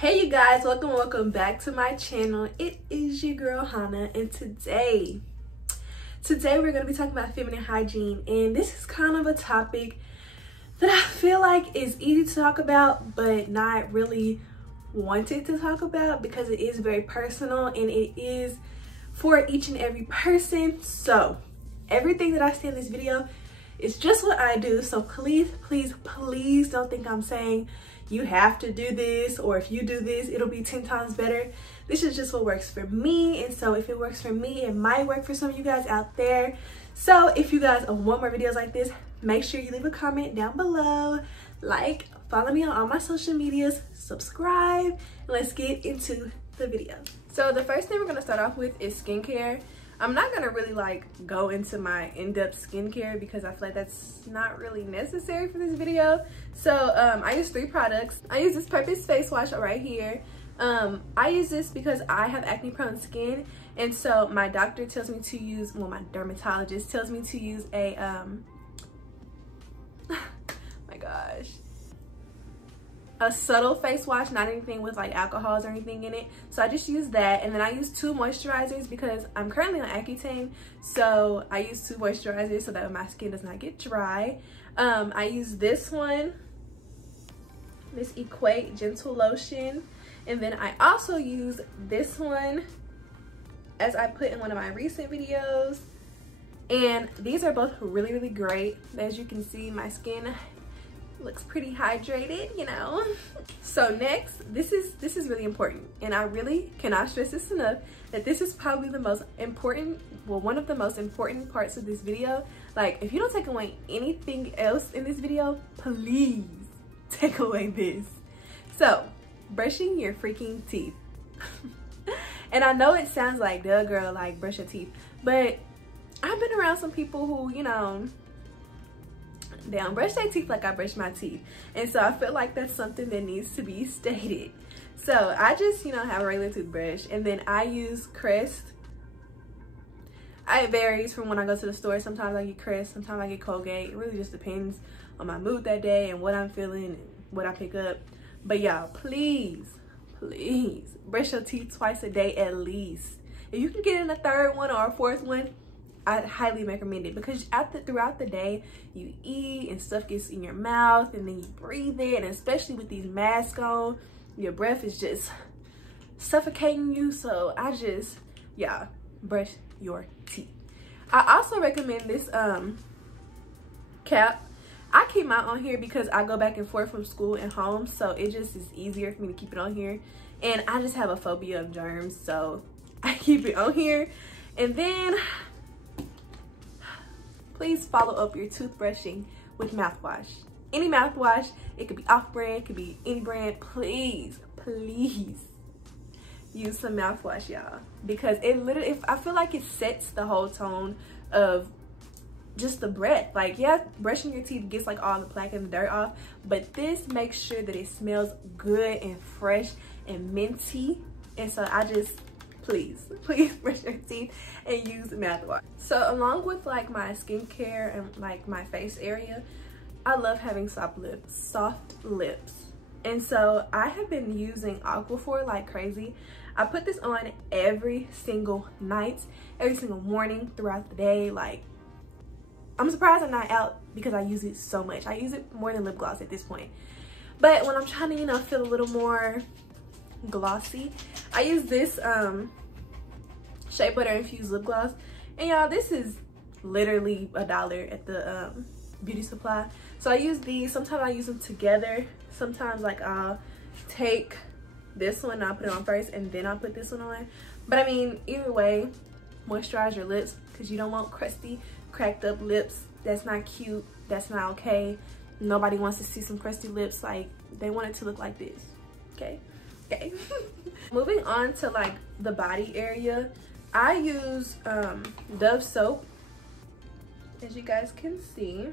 Hey you guys, welcome back to my channel. It is your girl Hannah, and today we're going to be talking about feminine hygiene, and this is kind of a topic that I feel like is easy to talk about but not really wanted to talk about because it is very personal and it is for each and every person. So everything that I say in this video is just what I do, so please don't think I'm saying you have to do this, or if you do this it'll be 10 times better. This is just what works for me, and so if it works for me, it might work for some of you guys out there. So if you guys want more videos like this, make sure you leave a comment down below, like, follow me on all my social medias, subscribe, and let's get into the video. So the first thing we're going to start off with is skincare. I'm not gonna really go into my in-depth skincare because I feel like that's not really necessary for this video. So I use 3 products. I use this Purpose face wash right here. I use this because I have acne prone skin, and so my doctor tells me to use, well, my dermatologist tells me to use a my gosh, a subtle face wash, not anything with alcohols or anything in it. So I just use that, and then I use 2 moisturizers because I'm currently on Accutane, so I use 2 moisturizers so that my skin does not get dry. I use this one, this Equate Gentle Lotion, and then I also use this one as I put in one of my recent videos, and these are both really great. As you can see, my skin looks pretty hydrated, you know. So next, this is really important, and I really cannot stress this enough, that this is probably the most important, well, one of the most important parts of this video. If you don't take away anything else in this video, please take away this. So brushing your freaking teeth. And I know it sounds like, duh girl, brush your teeth, but I've been around some people who, you know, they don't brush their teeth like I brush my teeth, and so I feel like that's something that needs to be stated. So I just, you know, have a regular toothbrush, and then I use Crest. It varies from when I go to the store. Sometimes I get Crest, sometimes I get Colgate. It really just depends on my mood that day and what I'm feeling and what I pick up. But y'all, please brush your teeth twice a day at least. If you can get in a 3rd one or a 4th one, I highly recommend it, because throughout the day you eat and stuff gets in your mouth, and then you breathe it, and especially with these masks on, your breath is just suffocating you. So yeah, brush your teeth. I also recommend this cap. I keep mine on here because I go back and forth from school and home, so it just is easier for me to keep it on here, and I just have a phobia of germs, so I keep it on here. And then please follow up your toothbrushing with mouthwash. Any mouthwash. It could be off-brand, it could be any brand. Please use some mouthwash, y'all, because it literally, I feel like it sets the whole tone of just the breath. Yeah, brushing your teeth gets all the plaque and the dirt off, but this makes sure that it smells good and fresh and minty. And so I just, please brush your teeth and use mouthwash. So along with my skincare and my face area, I love having soft lips. And so I have been using Aquaphor like crazy. I put this on every single night, every single morning throughout the day. I'm surprised I'm not out because I use it so much. I use it more than lip gloss at this point. But when I'm trying to, you know, feel a little more glossy, I use this Shea Butter Infused lip gloss, and y'all, this is literally $1 at the beauty supply. So I use these. Sometimes I use them together. Sometimes I'll take this one and I'll put it on first, and then I'll put this one on. But I mean, either way, moisturize your lips, because you don't want crusty, cracked up lips. That's not cute. That's not okay. Nobody wants to see some crusty lips. They want it to look like this. Okay. Moving on to the body area, I use Dove soap, as you guys can see.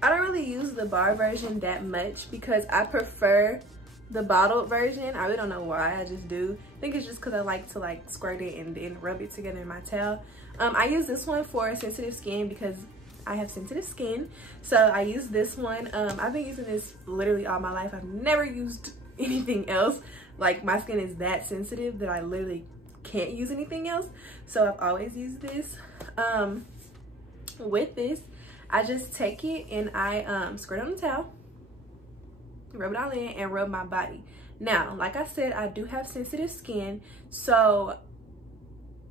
I don't really use the bar version that much because I prefer the bottled version. I really don't know why, I just do. I think it's just because I like to squirt it and then rub it together in my towel. I use this one for sensitive skin because I have sensitive skin, so I use this one. I've been using this literally all my life. I've never used anything else. Like, my skin is that sensitive that I literally can't use anything else, so I've always used this. With this, I just take it and I squirt it on the towel, rub it all in, and rub my body. Now, like I said, I do have sensitive skin, so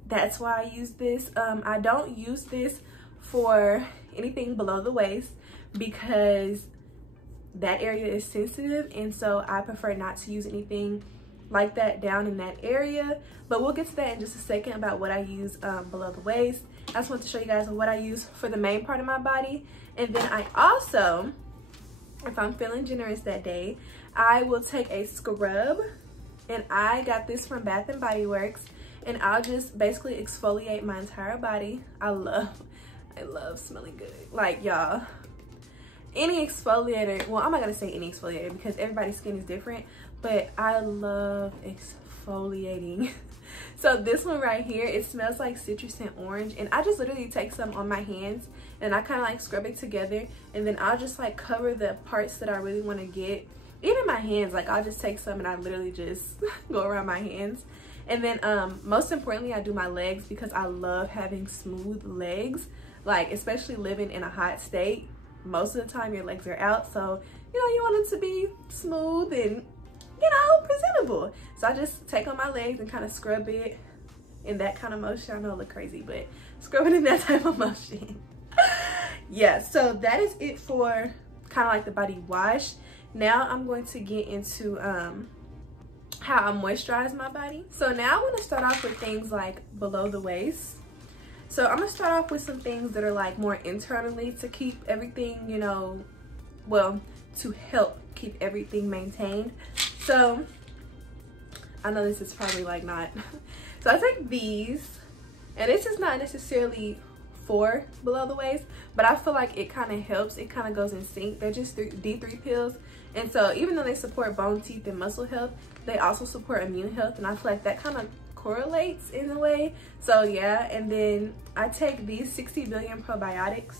that's why I use this. I don't use this for anything below the waist because that area is sensitive, and so I prefer not to use anything like that down in that area. But we'll get to that in just a second about what I use below the waist. I just want to show you guys what I use for the main part of my body. And then I also, if I'm feeling generous that day, I will take a scrub, and I got this from Bath and Body Works, and I'll just basically exfoliate my entire body. I love smelling good. Like, y'all, any exfoliator, well, I'm not gonna say any exfoliator because everybody's skin is different, but I love exfoliating. So this one right here, it smells like citrus and orange, and I just literally take some on my hands and I kind of like scrub it together, and then I'll just like cover the parts that I really want to get. Even my hands, like I'll just take some and I literally just go around my hands. And then most importantly, I do my legs because I love having smooth legs. Like, especially living in a hot state, most of the time your legs are out, so you know, you want it to be smooth and, you know, presentable. So I just take on my legs and kind of scrub it in that kind of motion. I know I look crazy, but scrub it in that type of motion. Yeah, so that is it for kind of like the body wash. Now I'm going to get into how I moisturize my body. So now I want to start off with things like below the waist. So I'm gonna start off with some things that are like more internally to keep everything, you know, well, to help keep everything maintained. So I know this is probably like not, so I take these, and this is not necessarily for below the waist, but I feel like it kind of helps. It kind of goes in sync. They're just D3 pills, and so even though they support bone, teeth, and muscle health, they also support immune health, and I feel like that kind of correlates in a way. So yeah, and then I take these 60 billion probiotics,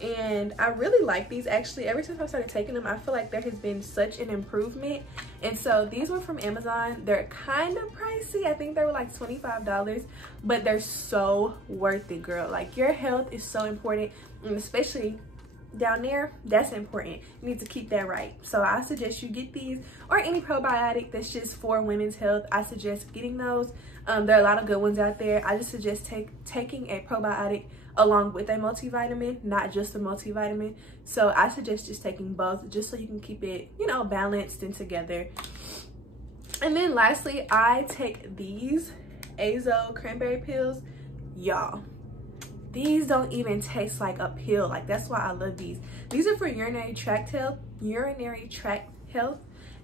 and I really like these. Actually, ever since I started taking them, I feel like there has been such an improvement. And so these were from Amazon. They're kind of pricey. I think they were like $25, but they're so worth it, girl. Like, your health is so important, and especially down there, that's important. You need to keep that right. So I suggest you get these, or any probiotic that's just for women's health. I suggest getting those. There are a lot of good ones out there. I just suggest taking a probiotic along with a multivitamin, not just a multivitamin. So I suggest just taking both, just so you can keep it, you know, balanced and together. And then lastly, I take these Azo cranberry pills. Y'all, these don't even taste like a pill. Like, that's why I love these. These are for urinary tract health.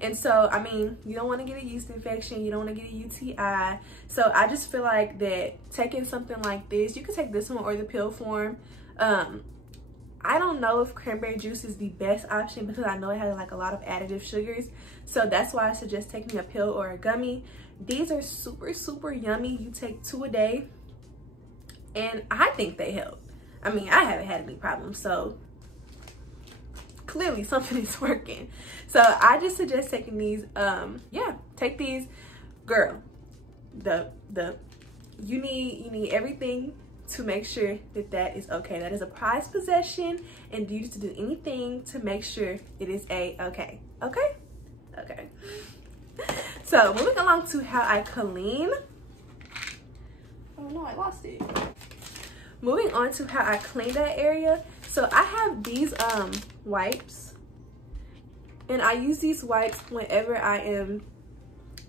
And so, I mean, you don't want to get a yeast infection, you don't want to get a UTI. So I just feel like that taking something like this, you can take this one or the pill form. I don't know if cranberry juice is the best option because I know it has like a lot of additive sugars. So that's why I suggest taking a pill or a gummy. These are super, super yummy. You take 2 a day, and I think they help. I mean, I haven't had any problems, so clearly something is working. So I just suggest taking these. Yeah, take these, girl. You need everything to make sure that that is okay. That is a prized possession, and you need to do anything to make sure it is okay. Okay. So moving along to how I clean. Oh no, I lost it. Moving on to how I clean that area. So I have these wipes, and I use these wipes whenever I am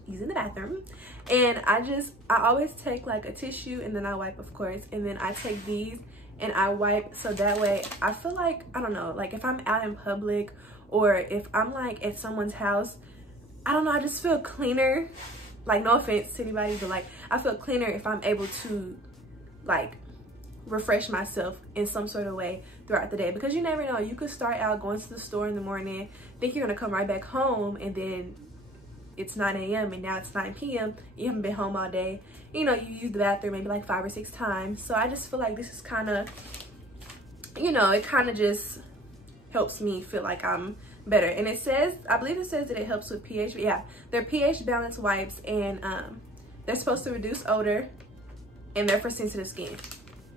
using the bathroom. And I always take like a tissue, and then I wipe, of course, and then I take these and I wipe, so that way I feel like, I don't know, like if I'm out in public or if I'm like at someone's house, I don't know, I just feel cleaner. Like, no offense to anybody, but like I feel cleaner if I'm able to like refresh myself in some sort of way throughout the day, because you never know, you could start out going to the store in the morning, think you're gonna come right back home, and then it's 9 a.m. and now it's 9 p.m. You haven't been home all day. you know, you use the bathroom maybe like 5 or 6 times. So I just feel like this is kind of, you know, it kind of just helps me feel like I'm better. And it says, I believe it says that it helps with pH. Yeah, they're pH balance wipes, and they're supposed to reduce odor, and they're for sensitive skin.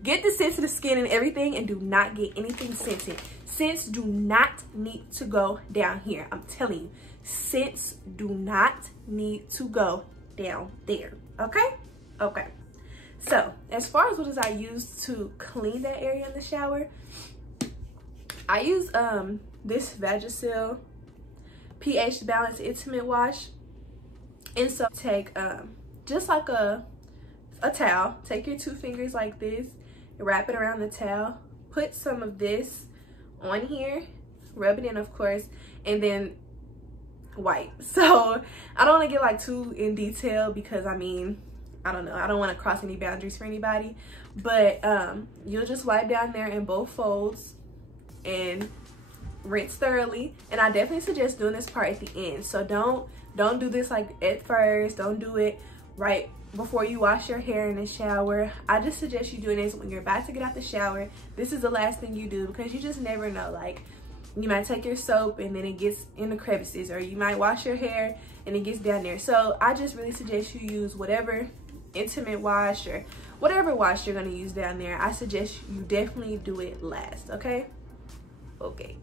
Get the sensitive skin and everything, and do not get anything scented. Scents do not need to go down here. I'm telling you, scents do not need to go down there. Okay? Okay. So as far as what does I use to clean that area in the shower, I use this Vagisil pH Balance Intimate Wash. And so take just like a towel, take your 2 fingers like this, wrap it around the towel, put some of this on here, rub it in of course, and then wipe. So I don't want to get like too in detail because I mean, I don't know, I don't want to cross any boundaries for anybody, but you'll just wipe down there in both folds and rinse thoroughly. And I definitely suggest doing this part at the end. So don't do this like at first, don't do it right before you wash your hair in the shower. I just suggest you doing this when you're about to get out the shower. This is the last thing you do, because you just never know, like you might take your soap and then it gets in the crevices, or you might wash your hair and it gets down there. So I just really suggest you use whatever intimate wash or whatever wash you're going to use down there. I suggest you definitely do it last. Okay,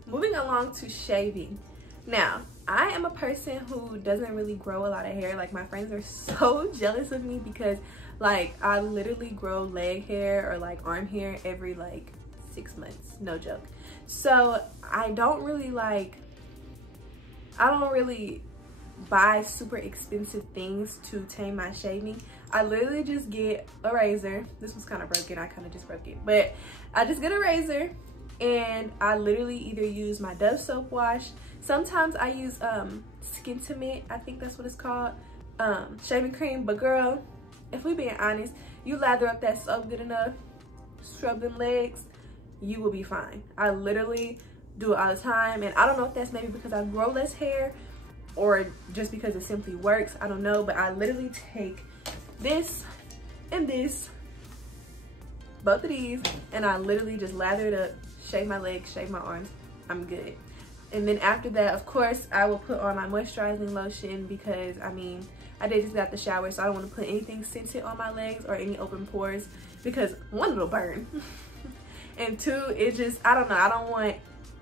moving along to shaving. Now, I am a person who doesn't really grow a lot of hair. Like, my friends are so jealous of me because like I literally grow leg hair or like arm hair every like 6 months, no joke. So I don't really buy super expensive things to tame my shaving. I literally just get a razor. This was kind of broken, I kind of just broke it, but I just get a razor and I literally either use my Dove soap wash. Sometimes I use Skintimate, I think that's what it's called, shaving cream. But girl, if we being honest, you lather up that soap good enough, scrub them legs, you will be fine. I literally do it all the time, and I don't know if that's maybe because I grow less hair or just because it simply works, I don't know, but I literally take this and this, both of these, and I literally just lather it up, shave my legs, shave my arms, I'm good. And then after that, of course, I will put on my moisturizing lotion because, I mean, I did just get out the shower, so I don't want to put anything scented on my legs or any open pores because 1, it'll burn. And 2, it just, I don't know, I don't want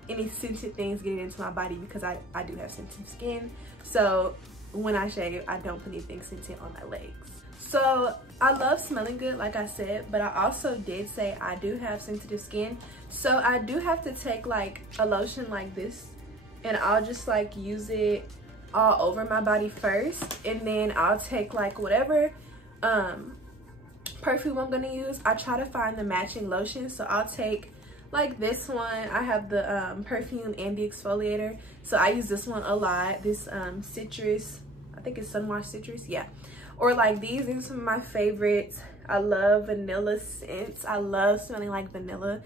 any scented things getting into my body because I do have sensitive skin. So when I shave, I don't put anything scented on my legs. So I love smelling good, like I said, but I also did say I do have sensitive skin. So I do have to take like a lotion like this, and I'll just like use it all over my body first, and then I'll take like whatever perfume I'm gonna use. I try to find the matching lotion, so I'll take like this one. I have the perfume and the exfoliator, so I use this one a lot. This citrus, I think it's Sunwash Citrus, yeah. Or like these are some of my favorites. I love vanilla scents. I love smelling like vanilla.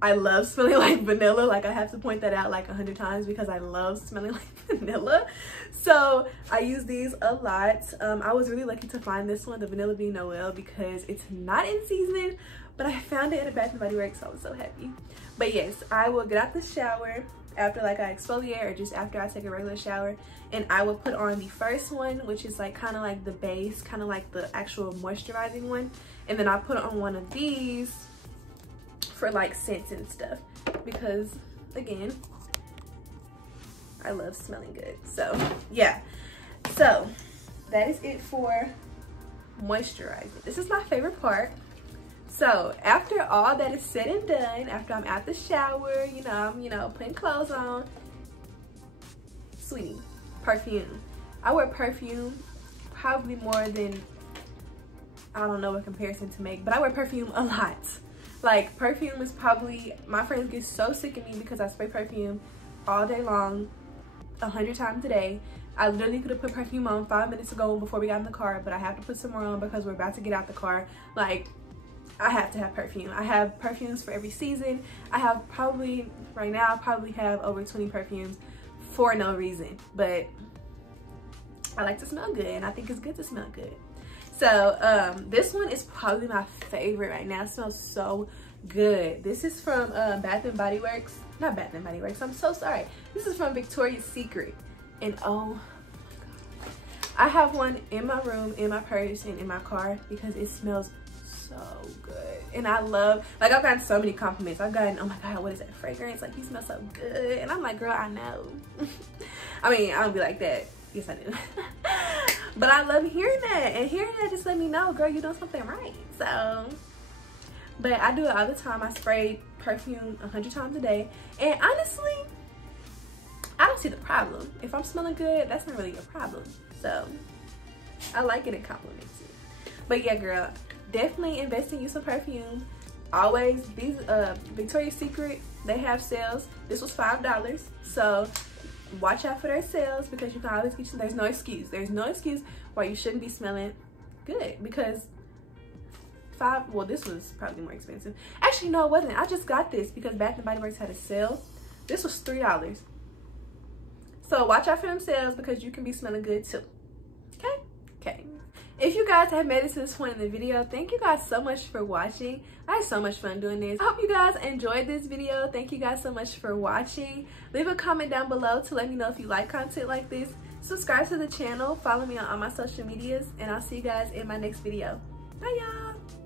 I love smelling like vanilla. Like, I have to point that out like 100 times because I love smelling like vanilla. So I use these a lot. I was really lucky to find this one, the Vanilla Bean Noel, because it's not in season, but I found it at a Bath & Body Works, so I was so happy. But yes, I will get out the shower after like I exfoliate or just after I take a regular shower, and I will put on the first one, which is like kind of like the base, kind of like the actual moisturizing one, and then I'll put on one of these for like scents and stuff because, again, I love smelling good. So yeah, so that is it for moisturizing. This is my favorite part. So after all that is said and done, after I'm out the shower, I'm putting clothes on, sweetie, perfume. I wear perfume probably more than, I don't know what comparison to make, but I wear perfume a lot. Like, perfume is probably, my friends get so sick of me because I spray perfume all day long, 100 times a day. I literally could have put perfume on 5 minutes ago before we got in the car, but I have to put some more on because we're about to get out the car. Like, I have to have perfume. I have perfumes for every season. I have probably, right now, I probably have over 20 perfumes for no reason, but I like to smell good, and I think it's good to smell good. So this one is probably my favorite right now. It smells so good. This is from Bath and Body Works. Not Bath and Body Works, I'm so sorry. This is from Victoria's Secret. And oh my God, I have one in my room, in my purse, and in my car because it smells so good. And I love, like, I've gotten so many compliments. I've gotten, oh my God, what is that fragrance? Like, you smell so good. And I'm like, girl, I know. I mean, I don't be like that. Yes, I do. But I love hearing that. And hearing that just let me know, girl, you're doing something right. So, but I do it all the time. I spray perfume 100 times a day. And honestly, I don't see the problem. If I'm smelling good, that's not really a problem. So, I like it. It compliments you. But yeah, girl, definitely invest in you some perfume. Always, these Victoria's Secret, they have sales. This was $5. So, watch out for their sales because you can always get you. There's no excuse. There's no excuse why you shouldn't be smelling good because well, this was probably more expensive. Actually, no, it wasn't. I just got this because Bath and Body Works had a sale. This was $3. So watch out for them sales because you can be smelling good too. Okay? Okay. If you guys have made it to this point in the video, thank you guys so much for watching. I had so much fun doing this. I hope you guys enjoyed this video. Thank you guys so much for watching. Leave a comment down below to let me know if you like content like this. Subscribe to the channel. Follow me on all my social medias. And I'll see you guys in my next video. Bye, y'all.